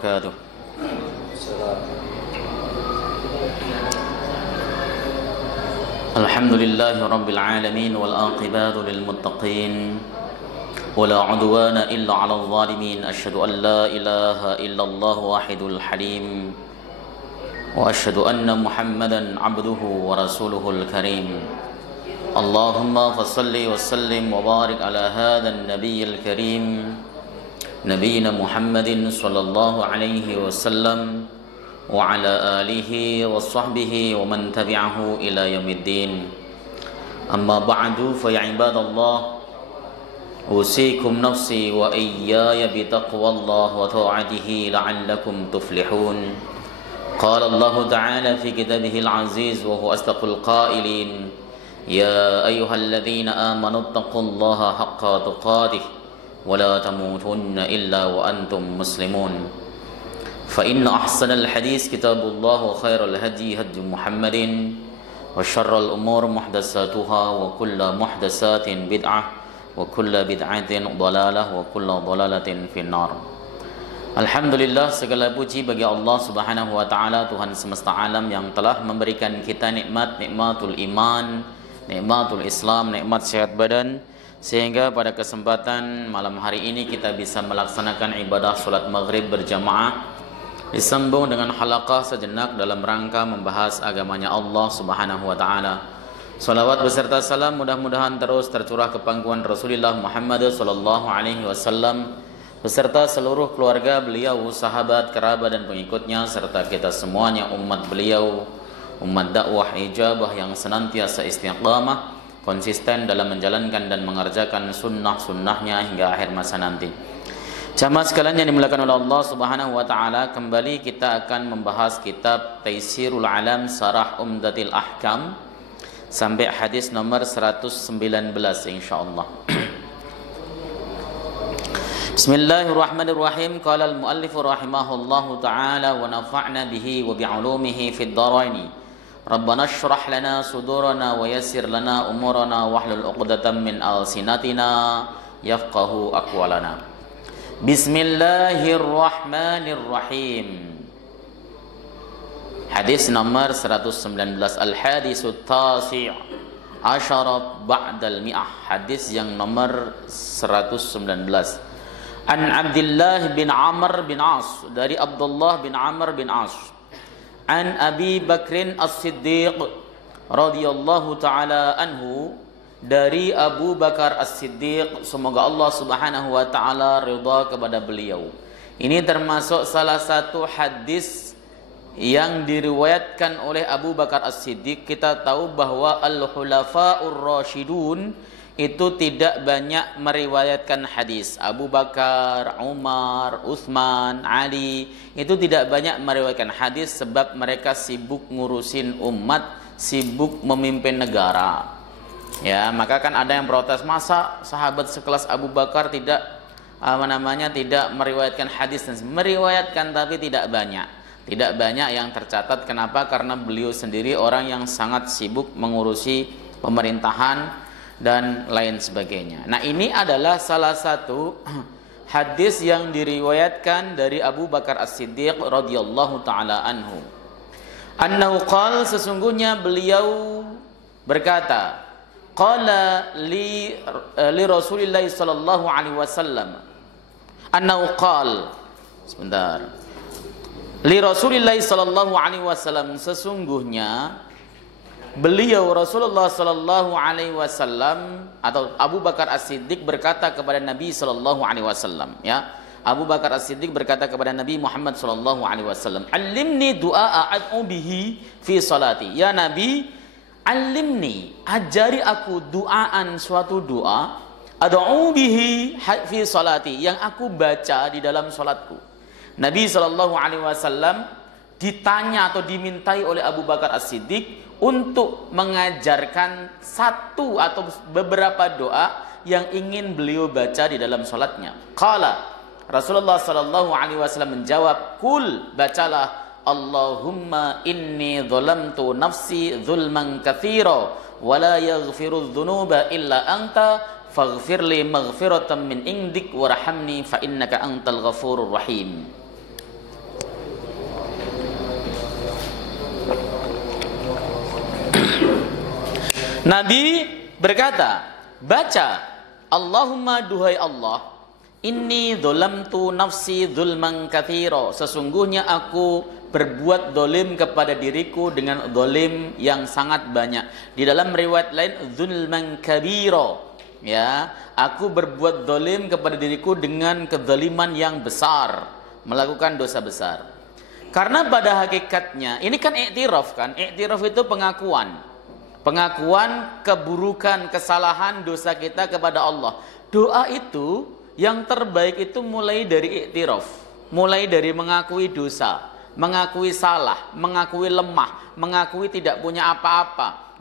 وبركاته. الحمد لله رب العالمين والعاقبة للمتقين ولا عدوان إلا على الظالمين. أشهد أن لا إله إلا الله واحد الحليم وأشهد أن محمدا عبده ورسوله الكريم. اللهم فصل وسلم وبارك على هذا النبي الكريم نبينا محمد صلى الله عليه وسلم وعلى آله وصحبه ومن تبعه إلى يوم الدين. أما بعد فيا عباد الله أوصيكم نفسي وإياي بتقوى الله وطاعته لعلكم تفلحون. قال الله تعالى في كتابه العزيز وهو أصدق القائلين: يا أيها الذين آمنوا اتقوا الله حق تقاته ولا تموتن إلا وأنتم مسلمون. فإن أحسن الحديث كتاب الله وخير الهدي هدي محمد وشر الأمور محدثاتها وكل محدثات بدعة وكل بدعة ضلالة وكل ضلالة في النار. Alhamdulillah, segala puji bagi Allah Subhanahu wa taala, Tuhan semesta alam yang telah memberikan kita nikmatul iman, nikmatul Islam, nikmat sehat badan, sehingga pada kesempatan malam hari ini kita bisa melaksanakan ibadah salat maghrib berjamaah, disambung dengan halaqah sejenak dalam rangka membahas agamanya Allah Subhanahu wa taala. Salawat beserta salam mudah-mudahan terus tercurah ke pangkuan Rasulullah Muhammad sallallahu alaihi wasallam beserta seluruh keluarga beliau, sahabat, kerabat dan pengikutnya, serta kita semuanya umat beliau, umat dakwah ijabah yang senantiasa istiqamah, konsisten dalam menjalankan dan mengerjakan sunnah-sunnahnya hingga akhir masa nanti. Jamaah sekalian yang dimuliakan oleh Allah Subhanahu wa taala, kembali kita akan membahas kitab Taisirul Alam Sarah Umdatil Ahkam sampai hadis nomor 119 insyaallah. Bismillahirrahmanirrahim. Qala al-muallif rahimahullahu ta'ala wa nafa'na bihi wa bi'ulumihi fid dharain. Rabbana shrah lana sudurana wa yassir lana umurana wahlul 'uqdatam min alsinatina yafqahu aqwalana. Bismillahirrahmanirrahim. Hadis nomor 119, al-hadisut tasi' asyara ba'dal mi'ah. Hadis yang nomor 119. An Abdullah bin Amr bin As, dari Abdullah bin Amr bin As. An Abi Bakrin As-Siddiq radhiyallahu taala anhu, dari Abu Bakar As-Siddiq, semoga Allah Subhanahu wa taala ridha kepada beliau. Ini termasuk salah satu hadis yang diriwayatkan oleh Abu Bakar As-Siddiq. Kita tahu bahwa al-khulafaur rasyidun itu tidak banyak meriwayatkan hadis. Abu Bakar, Umar, Utsman, Ali itu tidak banyak meriwayatkan hadis sebab mereka sibuk ngurusin umat, sibuk memimpin negara. Ya, maka kan ada yang protes, masa sahabat sekelas Abu Bakar tidak tidak meriwayatkan hadis. Meriwayatkan tapi tidak banyak. Tidak banyak yang tercatat. Kenapa? Karena beliau sendiri orang yang sangat sibuk mengurusi pemerintahan dan lain sebagainya. Nah, ini adalah salah satu hadis yang diriwayatkan dari Abu Bakar As-Siddiq radhiyallahu taala anhu. Annahu qala, sesungguhnya beliau berkata, qala li Rasulillah sallallahu alaihi wasallam. Annahu qala, sebentar. Li Rasulillah sallallahu alaihi wasallam, sesungguhnya beliau Rasulullah sallallahu alaihi wasallam atau Abu Bakar As-Siddiq berkata kepada Nabi sallallahu alaihi wasallam, ya. Abu Bakar As-Siddiq berkata kepada Nabi Muhammad sallallahu alaihi wasallam, "Allimni du'a a'udzu bihi fi salati." Ya Nabi, allimni, ajari aku duaan, suatu doa, ad'u bihi fi salati, yang aku baca di dalam salatku. Nabi sallallahu alaihi wasallam ditanya atau dimintai oleh Abu Bakar As-Siddiq untuk mengajarkan satu atau beberapa doa yang ingin beliau baca di dalam salatnya. Qala, Rasulullah sallallahu alaihi wasallam menjawab, "Qul, bacalah, Allahumma inni zalamtu nafsi zulman katsira wa la yaghfiru dzunuba illa anta faghfirli maghfiratan min indik warhamni fa innaka antal ghafurur rahim." Nabi berkata, baca, Allahumma duhai Allah, inni dzolamtu nafsi dzulman katsira. Sesungguhnya aku berbuat dolim kepada diriku dengan dolim yang sangat banyak. Di dalam riwayat lain, dzulman kabira. Ya, aku berbuat dolim kepada diriku dengan kezaliman yang besar, melakukan dosa besar. Karena pada hakikatnya, ini kan iktiraf kan? Iktiraf itu pengakuan. Pengakuan keburukan, kesalahan, dosa kita kepada Allah. Doa itu yang terbaik itu mulai dari iktiraf, mulai dari mengakui dosa, mengakui salah, mengakui lemah, mengakui tidak punya apa-apa,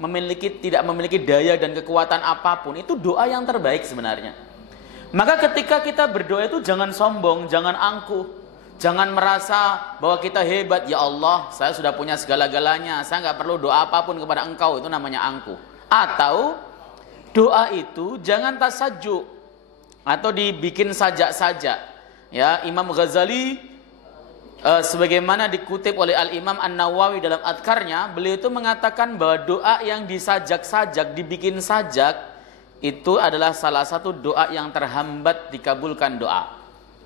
tidak memiliki daya dan kekuatan apapun. Itu doa yang terbaik sebenarnya. Maka ketika kita berdoa itu jangan sombong, jangan angkuh. Jangan merasa bahwa kita hebat. Ya Allah, saya sudah punya segala-galanya, saya nggak perlu doa apapun kepada Engkau. Itu namanya angkuh. Atau doa itu jangan tasajuk atau dibikin sajak-sajak. Ya, Imam Ghazali sebagaimana dikutip oleh Al-Imam An-Nawawi dalam Adhkarnya, beliau itu mengatakan bahwa doa yang disajak-sajak, dibikin sajak, itu adalah salah satu doa yang terhambat dikabulkan doa.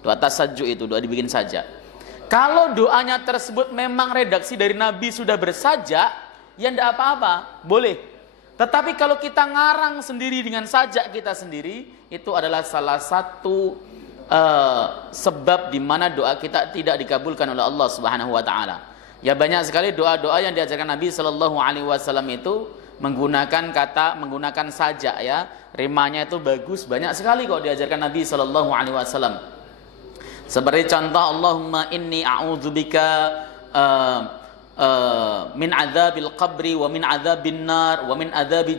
Doa tasajuk itu, doa dibikin sajak. Kalau doanya tersebut memang redaksi dari Nabi sudah bersajak, ya tidak apa-apa, boleh. Tetapi kalau kita ngarang sendiri dengan sajak kita sendiri, itu adalah salah satu sebab di mana doa kita tidak dikabulkan oleh Allah Subhanahu wa taala. Ya, banyak sekali doa-doa yang diajarkan Nabi sallallahu alaihi wasallam itu menggunakan sajak, ya. Rimanya itu bagus, banyak sekali kok diajarkan Nabi sallallahu alaihi wasallam. Seperti contoh, Allahumma inni a'udzubika min adzabil qabri wa min adzabin nar wa min adzabi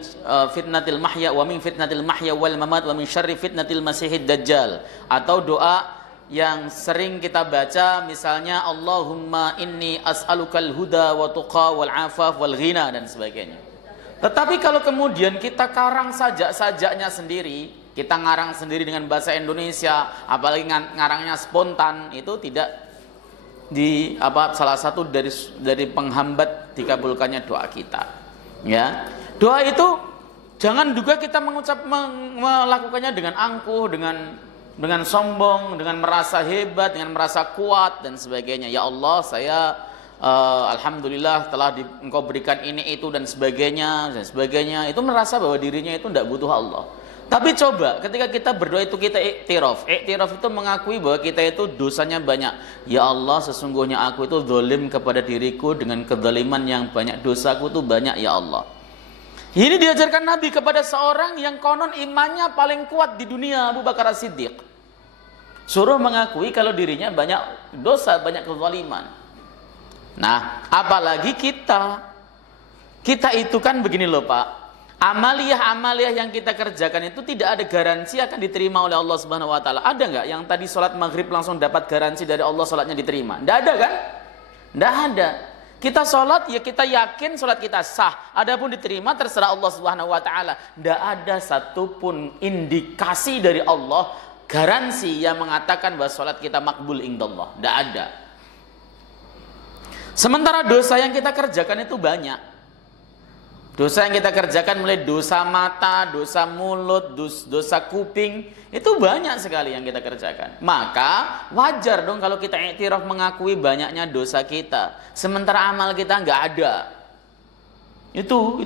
fitnatil mahya wa min fitnatil mahya wal mamat wa min syarri fitnatil masihid dajjal. Atau doa yang sering kita baca misalnya, Allahumma inni as'alukal huda wa tuqa wal afaf wal ghina, dan sebagainya. Tetapi kalau kemudian kita karang sajak-sajaknya sendiri, kita ngarang sendiri dengan bahasa Indonesia, apalagi ngarangnya spontan, itu tidak salah satu dari penghambat dikabulkannya doa kita. Ya, doa itu jangan juga kita melakukannya dengan angkuh, dengan sombong, dengan merasa hebat, dengan merasa kuat dan sebagainya. Ya Allah, saya alhamdulillah telah Engkau berikan ini itu dan sebagainya. Itu merasa bahwa dirinya itu tidak butuh Allah. Tapi coba ketika kita berdoa itu kita iktiraf. Iktiraf itu mengakui bahwa kita itu dosanya banyak. Ya Allah, sesungguhnya aku itu zalim kepada diriku dengan kezaliman yang banyak. Dosaku itu banyak ya Allah. Ini diajarkan Nabi kepada seorang yang konon imannya paling kuat di dunia, Abu Bakar As-Siddiq. Suruh mengakui kalau dirinya banyak dosa, banyak kezaliman. Nah, apalagi kita. Kita itu kan begini loh Pak. Amaliyah yang kita kerjakan itu tidak ada garansi akan diterima oleh Allah Subhanahu wa taala. Ada nggak yang tadi sholat maghrib langsung dapat garansi dari Allah sholatnya diterima? Tidak ada kan? Tidak ada. Kita sholat ya kita yakin sholat kita sah. Adapun diterima terserah Allah Subhanahu wa taala. Tidak ada satupun indikasi dari Allah, garansi yang mengatakan bahwa sholat kita makbul indallah. Tidak ada. Sementara dosa yang kita kerjakan itu banyak. Dosa yang kita kerjakan mulai dosa mata, dosa mulut, dosa kuping, itu banyak sekali yang kita kerjakan. Maka wajar dong kalau kita iktiraf mengakui banyaknya dosa kita, sementara amal kita nggak ada. Itu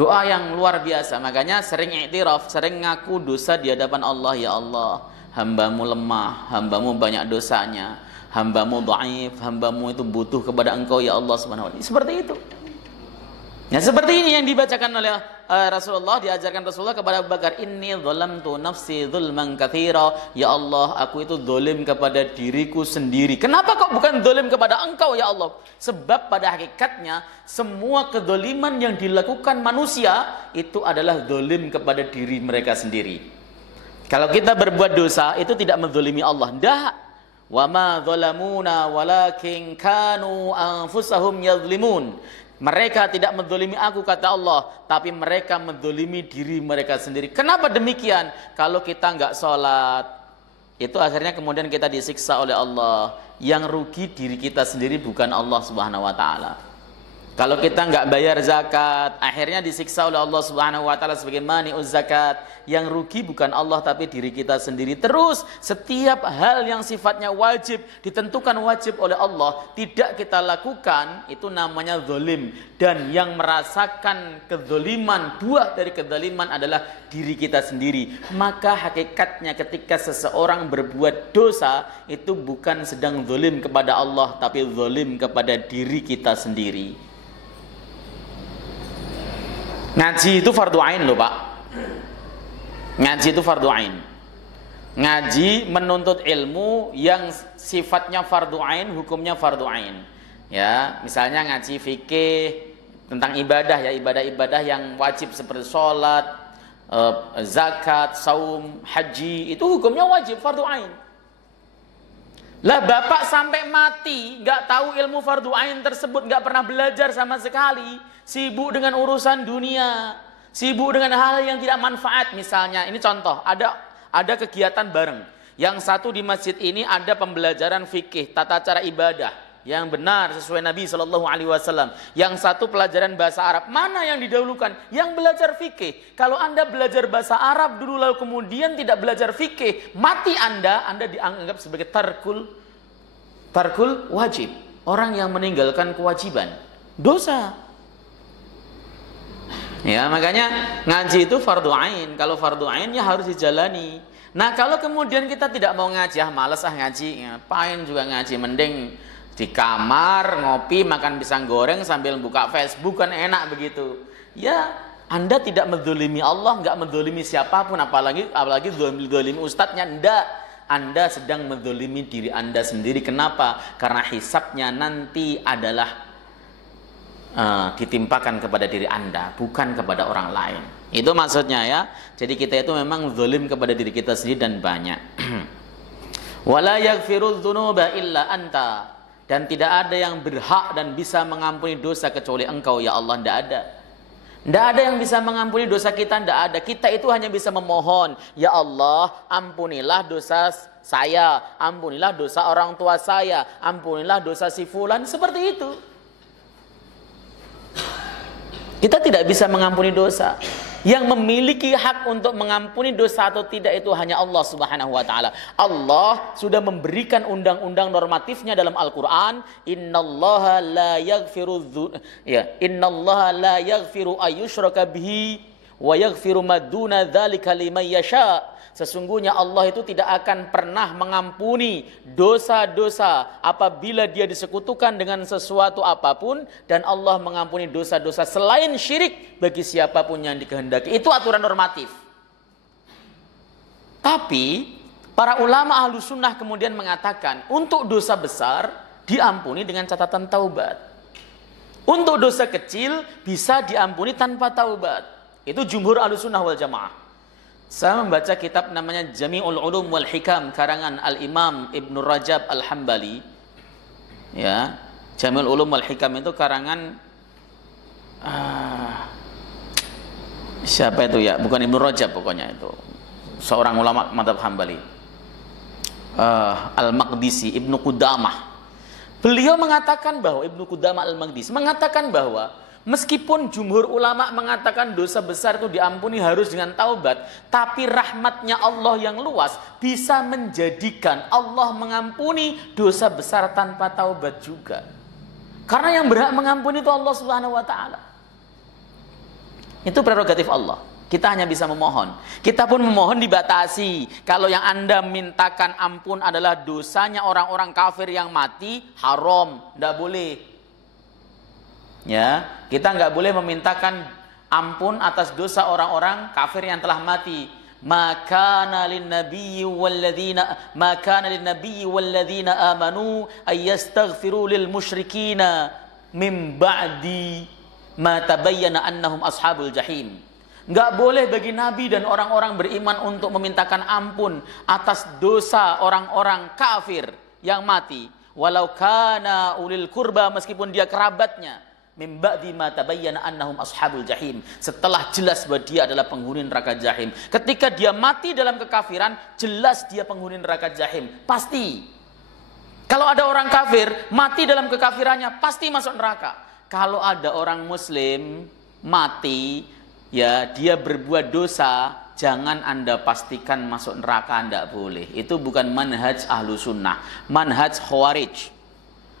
doa yang luar biasa. Makanya sering iktiraf, sering ngaku dosa di hadapan Allah. Ya Allah, hambamu lemah, hambamu banyak dosanya, hambamu dhaif, hambamu itu butuh kepada Engkau ya Allah Subhanahu wa taala. Seperti itu. Ya, seperti ini yang dibacakan oleh Rasulullah, diajarkan Rasulullah kepada Abu Bakar, inni dzalamtu nafsi dzulman katsira. Ya Allah, aku itu zalim kepada diriku sendiri. Kenapa kok bukan zalim kepada Engkau ya Allah? Sebab pada hakikatnya semua kedzaliman yang dilakukan manusia itu adalah zalim kepada diri mereka sendiri. Kalau kita berbuat dosa itu tidak menzalimi Allah. Enggak. Wa ma dzalamuna walakin kanu anfusahum yadzlimun. Mereka tidak menzalimi aku, kata Allah, tapi mereka menzalimi diri mereka sendiri. Kenapa demikian? Kalau kita nggak sholat, itu akhirnya kemudian kita disiksa oleh Allah. Yang rugi diri kita sendiri, bukan Allah Subhanahu wa taala. Kalau kita nggak bayar zakat, akhirnya disiksa oleh Allah Subhanahu wa taala sebagai mani'uz zakat. Yang rugi bukan Allah tapi diri kita sendiri. Terus setiap hal yang sifatnya wajib, ditentukan wajib oleh Allah, tidak kita lakukan, itu namanya zalim. Dan yang merasakan kezaliman, buah dari kezaliman adalah diri kita sendiri. Maka hakikatnya ketika seseorang berbuat dosa, itu bukan sedang zalim kepada Allah, tapi zalim kepada diri kita sendiri. Ngaji itu fardu ain loh Pak. Ngaji itu fardu ain. Ngaji menuntut ilmu yang sifatnya fardu ain, hukumnya fardu ain. Ya, misalnya ngaji fikih tentang ibadah ya, ibadah-ibadah yang wajib seperti sholat, zakat, saum, haji, itu hukumnya wajib fardu ain. Lah bapak sampai mati nggak tahu ilmu fardu ain tersebut, nggak pernah belajar sama sekali, sibuk dengan urusan dunia, sibuk dengan hal yang tidak manfaat. Misalnya ini contoh, ada kegiatan bareng. Yang satu di masjid ini ada pembelajaran fikih, tata cara ibadah yang benar sesuai Nabi SAW. Yang satu pelajaran bahasa Arab. Mana yang didahulukan? Yang belajar fikih. Kalau Anda belajar bahasa Arab dulu lalu kemudian tidak belajar fikih, mati Anda dianggap sebagai tarkul wajib. Orang yang meninggalkan kewajiban. Dosa. Ya, makanya ngaji itu fardu ain. Kalau fardu ain ya harus dijalani. Nah, kalau kemudian kita tidak mau ngaji, malas ngaji, ngapain juga ngaji, mending di kamar ngopi, makan pisang goreng sambil buka Facebook, kan enak begitu. Ya, Anda tidak menzalimi Allah, enggak menzalimi siapapun, apalagi menzalimi ustadznya, enggak. Anda sedang menzalimi diri Anda sendiri. Kenapa? Karena hisabnya nanti adalah ditimpakan kepada diri Anda, bukan kepada orang lain. Itu maksudnya ya. Jadi kita itu memang zalim kepada diri kita sendiri dan banyak. Wala yaghfiru dzunuba illa anta. Dan tidak ada yang berhak dan bisa mengampuni dosa kecuali Engkau ya Allah. Tidak ada. Tidak ada yang bisa mengampuni dosa kita. Tidak ada. Kita itu hanya bisa memohon, ya Allah, ampunilah dosa saya, ampunilah dosa orang tua saya, ampunilah dosa si fulan. Seperti itu. Kita tidak bisa mengampuni dosa. Yang memiliki hak untuk mengampuni dosa atau tidak itu hanya Allah Subhanahu wa taala. Allah sudah memberikan undang-undang normatifnya dalam Al-Qur'an, innallaha la yaghfiru ayyushraka bihi wa yaghfiru ma duna dzalika liman yasha. Sesungguhnya Allah itu tidak akan pernah mengampuni dosa-dosa apabila dia disekutukan dengan sesuatu apapun, dan Allah mengampuni dosa-dosa selain syirik bagi siapapun yang dikehendaki. Itu aturan normatif. Tapi para ulama ahlu sunnah kemudian mengatakan untuk dosa besar diampuni dengan catatan taubat. Untuk dosa kecil bisa diampuni tanpa taubat. Itu jumhur ahlu sunnah wal jamaah. Saya membaca kitab namanya Jami'ul Ulum wal Hikam karangan Al-Imam Ibnu Rajab Al-Hambali. Ya, Jami'ul Ulum wal Hikam itu karangan siapa itu ya? Bukan Ibnu Rajab pokoknya itu. Seorang ulama mazhab Hambali. Al-Maqdisi, Ibnu Qudamah. Beliau mengatakan bahwa Ibnu Qudamah Al-Maqdisi mengatakan bahwa meskipun jumhur ulama mengatakan dosa besar itu diampuni harus dengan taubat, tapi rahmatnya Allah yang luas bisa menjadikan Allah mengampuni dosa besar tanpa taubat juga. Karena yang berhak mengampuni itu Allah Subhanahu wa taala. Itu prerogatif Allah. Kita hanya bisa memohon. Kita pun memohon dibatasi. Kalau yang Anda mintakan ampun adalah dosanya orang-orang kafir yang mati, haram, tidak boleh. Ya, kita nggak boleh memintakan ampun atas dosa orang-orang kafir yang telah mati. Maka lin nabiyyi walladzina amanu ayastaghfiru lil musyrikina min ba'di ma tabayyana annahum ashabul jahim. Nggak boleh bagi nabi dan orang-orang beriman untuk memintakan ampun atas dosa orang-orang kafir yang mati, walau kana ulil kurba, meskipun dia kerabatnya. Min ba'di ma tabayyana annahum ashabul jahim, setelah jelas bahwa dia adalah penghuni neraka jahim. Ketika dia mati dalam kekafiran, jelas dia penghuni neraka jahim, pasti. Kalau ada orang kafir mati dalam kekafirannya, pasti masuk neraka. kalau ada orang muslim mati, ya dia berbuat dosa, jangan Anda pastikan masuk neraka, tidak boleh. Itu bukan manhaj ahlu sunnah, manhaj khawarij.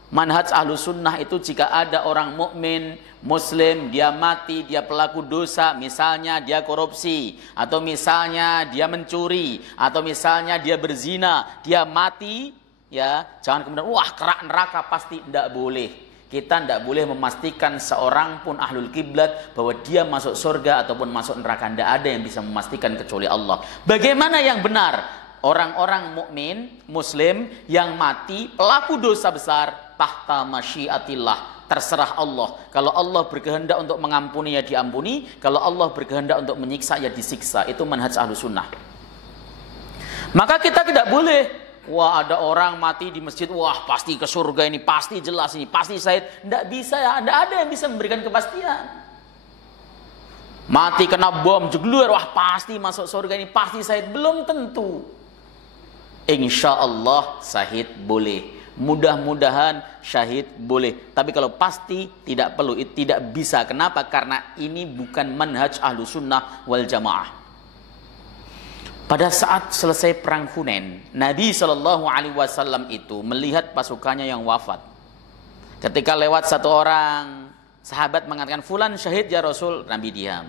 Manhaj ahlu sunnah itu jika ada orang mukmin muslim, dia mati, dia pelaku dosa, misalnya dia korupsi, atau misalnya dia mencuri, atau misalnya dia berzina, dia mati, ya jangan kemudian wah kerak neraka pasti, tidak boleh. Kita tidak boleh memastikan seorang pun ahlul kiblat bahwa dia masuk surga ataupun masuk neraka. Tidak ada yang bisa memastikan kecuali Allah. Bagaimana yang benar? Orang-orang mukmin muslim yang mati pelaku dosa besar tahta masyiatillah, terserah Allah. Kalau Allah berkehendak untuk mengampuni ya diampuni, kalau Allah berkehendak untuk menyiksa ya disiksa. Itu manhaj ahlus sunnah. Maka kita tidak boleh wah ada orang mati di masjid, wah pasti ke surga ini, pasti jelas ini, pasti syahid. Tidak bisa ya, tidak ada yang bisa memberikan kepastian. Mati kena bom, jeglur, wah pasti masuk surga ini, pasti syahid. Belum tentu. Insya Allah syahid boleh. Mudah-mudahan syahid boleh. Tapi kalau pasti tidak perlu, tidak bisa. Kenapa? Karena ini bukan manhaj ahlu sunnah wal jamaah. Pada saat selesai perang Hunain, Nabi SAW itu melihat pasukannya yang wafat. Ketika lewat satu orang, sahabat mengatakan, "Fulan syahid ya Rasul," Nabi diam.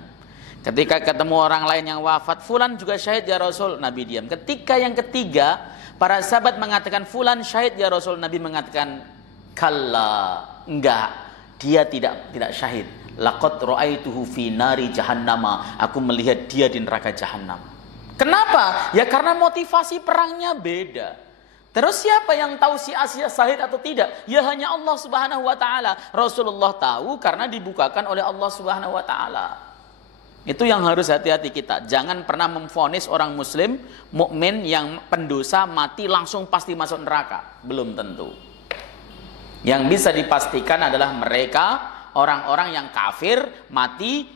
Ketika ketemu orang lain yang wafat, "Fulan juga syahid ya Rasul," Nabi diam. Ketika yang ketiga, para sahabat mengatakan, "Fulan syahid ya Rasul," Nabi mengatakan, "Kalla, enggak, dia tidak syahid. Laqad ra'aituhu fi nari jahannama." Aku melihat dia di neraka Jahannam. Kenapa? Ya karena motivasi perangnya beda. Terus siapa yang tahu si Asia syahid atau tidak? Ya hanya Allah Subhanahu wa taala. Rasulullah tahu karena dibukakan oleh Allah Subhanahu wa taala. Itu yang harus hati-hati kita. Jangan pernah memvonis orang muslim mukmin yang pendosa mati langsung pasti masuk neraka. Belum tentu. Yang bisa dipastikan adalah mereka orang-orang yang kafir mati,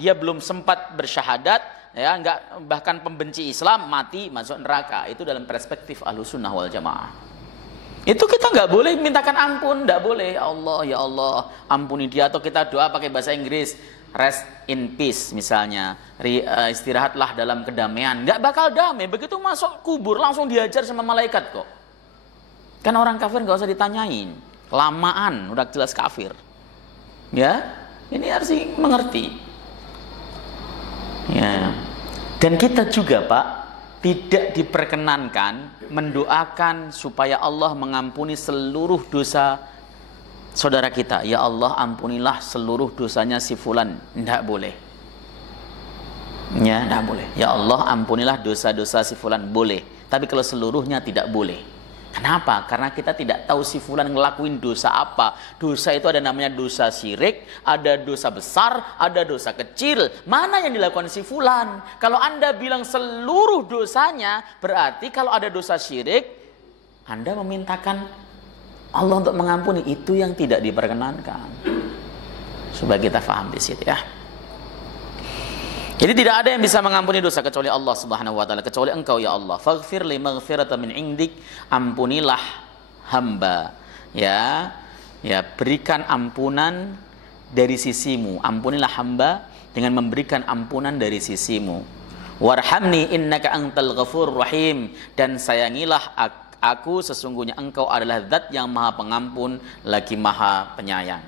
dia belum sempat bersyahadat, ya enggak, bahkan pembenci Islam mati masuk neraka. Itu dalam perspektif Ahlussunnah wal Jamaah. Itu kita enggak boleh mintakan ampun, enggak boleh. Ya Allah, ampuni dia. Atau kita doa pakai bahasa Inggris, rest in peace misalnya, istirahatlah dalam kedamaian. Enggak bakal damai. Begitu masuk kubur langsung dihajar sama malaikat kok. Kan orang kafir enggak usah ditanyain, kelamaan udah jelas kafir. Ya, ini harus mengerti. Ya. Dan kita juga Pak tidak diperkenankan mendoakan supaya Allah mengampuni seluruh dosa saudara kita. Ya Allah ampunilah seluruh dosanya si fulan. Tidak boleh. Ya, tidak boleh. Ya Allah ampunilah dosa-dosa si fulan. Boleh. Tapi kalau seluruhnya tidak boleh. Kenapa? Karena kita tidak tahu si fulan ngelakuin dosa apa. Dosa itu ada namanya dosa syirik, ada dosa besar, ada dosa kecil. Mana yang dilakukan si fulan? Kalau Anda bilang seluruh dosanya, berarti kalau ada dosa syirik, Anda memintakan Allah untuk mengampuni. Itu yang tidak diperkenankan. Supaya kita paham di situ ya. Jadi tidak ada yang bisa mengampuni dosa kecuali Allah Subhanahu wa taala, kecuali Engkau ya Allah. Faghfir li maghfiratan min indik, ampunilah hamba. Ya, berikan ampunan dari sisimu. Ampunilah hamba dengan memberikan ampunan dari sisimu. Warhamni innaka antal ghafurur rahim, dan sayangilah aku sesungguhnya Engkau adalah zat yang Maha Pengampun lagi Maha Penyayang.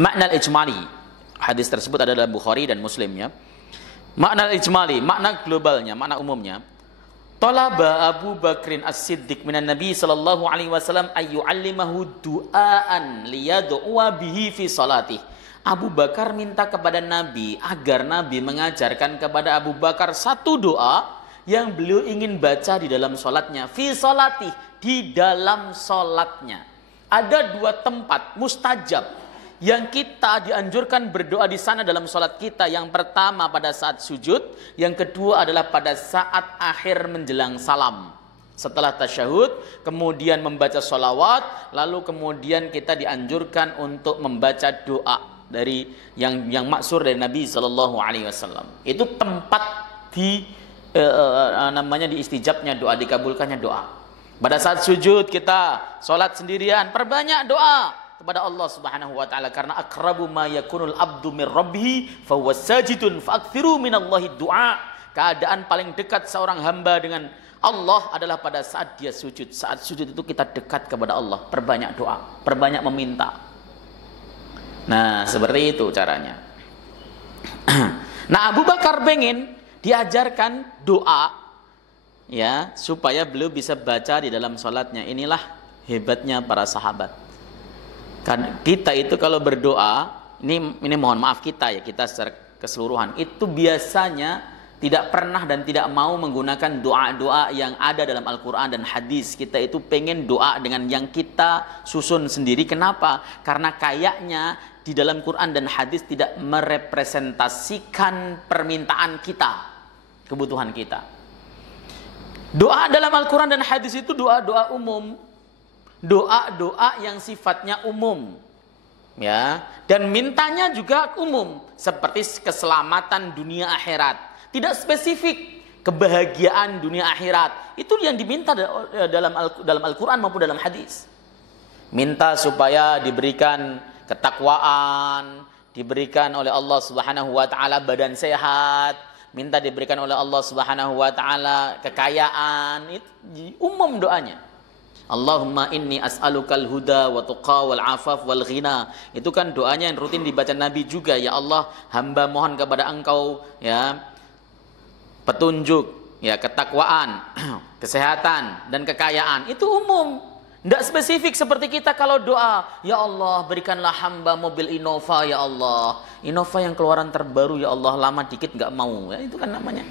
Makna al-ijmali, hadis tersebut ada dalam Bukhari dan Muslim ya. Makna ijmali, makna globalnya, makna umumnya. Talaba Abu Bakrin As-Siddiq minan Nabi sallallahu alaihi wasallam ayyu'allimahu du'aan liyad'uwa bihi fi salatih. Abu Bakar minta kepada Nabi agar Nabi mengajarkan kepada Abu Bakar satu doa yang beliau ingin baca di dalam salatnya. Fi salatih, di dalam salatnya. Ada dua tempat mustajab yang kita dianjurkan berdoa di sana dalam salat kita. Yang pertama pada saat sujud, yang kedua adalah pada saat akhir menjelang salam. Setelah tasyahud, kemudian membaca sholawat, lalu kemudian kita dianjurkan untuk membaca doa dari yang maksur dari Nabi Sallallahu Alaihi Wasallam. Itu tempat namanya diistijabnya doa, dikabulkannya doa. Pada saat sujud kita sholat sendirian, perbanyak doa. kepada Allah Subhanahu wa taala, karena aqrabu ma yakunul abdu mir rabbih fa huwa sajidun fa'kthiru minallahi du'a. Keadaan paling dekat seorang hamba dengan Allah adalah pada saat dia sujud. Saat sujud itu kita dekat kepada Allah, perbanyak doa, perbanyak meminta. Nah, seperti itu caranya. Nah, Abu Bakar pengen diajarkan doa, ya, supaya beliau bisa baca di dalam sholatnya. Inilah hebatnya para sahabat. Kan kita itu kalau berdoa, ini mohon maaf kita ya, kita secara keseluruhan itu biasanya tidak pernah dan tidak mau menggunakan doa-doa yang ada dalam Al-Quran dan hadis. Kita itu pengen doa dengan yang kita susun sendiri. Kenapa? Karena kayaknya di dalam Quran dan hadis tidak merepresentasikan permintaan kita, kebutuhan kita. Doa dalam Al-Quran dan hadis itu doa-doa umum, doa-doa yang sifatnya umum, ya, dan mintanya juga umum, seperti keselamatan dunia akhirat. Tidak spesifik kebahagiaan dunia akhirat. Itu yang diminta dalam Al-Quran maupun dalam hadis. Minta supaya diberikan ketakwaan, diberikan oleh Allah Subhanahu wa taala badan sehat, minta diberikan oleh Allah Subhanahu wa taala kekayaan. Itu umum doanya. Allahumma inni as'alukal huda wa tuqa wal afaf wal ghina. Itu kan doanya yang rutin dibaca Nabi juga. Ya Allah, hamba mohon kepada Engkau, ya, petunjuk, ya, ketakwaan, kesehatan dan kekayaan. Itu umum, tidak spesifik seperti kita kalau doa, ya Allah berikanlah hamba mobil Innova, ya Allah, Innova yang keluaran terbaru, ya Allah, lama dikit nggak mau, ya, itu kan namanya